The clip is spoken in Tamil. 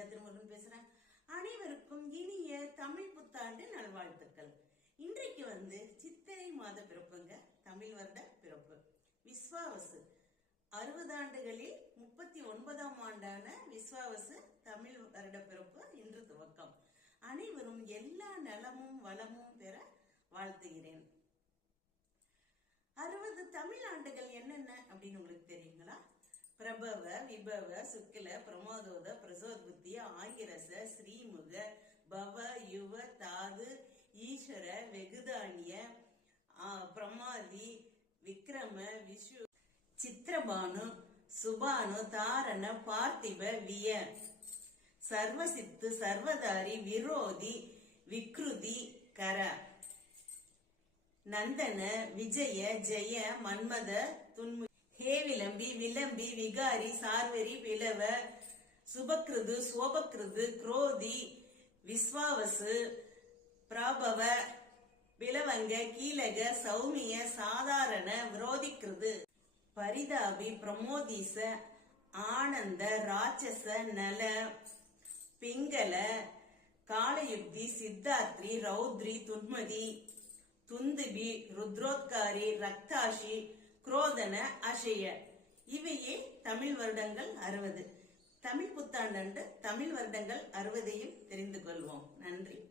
கிரிஜா திருமுருகன் பேசுறேன் அனைவருக்கும் இனிய தமிழ் புத்தாண்டு நல்வாழ்த்துக்கள். இன்றைக்கு வந்து சித்திரை மாத பிறப்புங்க. தமிழ் வருட பிறப்பு. விஸ்வாவசு. அறுபது ஆண்டுகளில் முப்பத்தி ஒன்பதாம் ஆண்டான விஸ்வாவசு தமிழ் வருட பிறப்பு இன்று துவக்கம். அனைவரும் எல்லா நலமும் வளமும் பெற வாழ்த்துகிறேன். அறுபது தமிழ் ஆண்டுகள் என்னென்ன அப்படின்னு உங்களுக்கு தெரியும்? பிரபவ விபவ சுக்கில பிரமோதோத பிரசோத்புத்தி ஆங்கிரச ஸ்ரீமுக பவ யுவ தாது ஈஸ்வர வெகுதானிய பிரமாதி விக்ரம விஷு சித்திரபானு சுபானு தாரண பார்த்திப விய சர்வசித்து சர்வதாரி விரோதி விக்ருதி கர நந்தன விஜய ஜெய மன்மத துன்மு ஹே விளம்பி விளம்பி விகாரி சார்வரி பிளவ சுபக்ருது சோபக்ருது குரோதி விஸ்வாவசு பிராபவ விலவங்க கீழக சௌமிய சாதாரண விரோதிக்கிறது பரிதாபி பிரமோதீச ஆனந்த ராட்சச நல பிங்கள காலயுக்தி சித்தார்த்தி ரௌத்ரி துன்மதி துந்துபி ருத்ரோத்காரி ரக்தாஷி குரோதன அஷய இவையே தமிழ் வருடங்கள் அறுபது. தமிழ் புத்தாண்டன்று தமிழ் வருடங்கள் அறுபதையும் தெரிந்து கொள்வோம். நன்றி.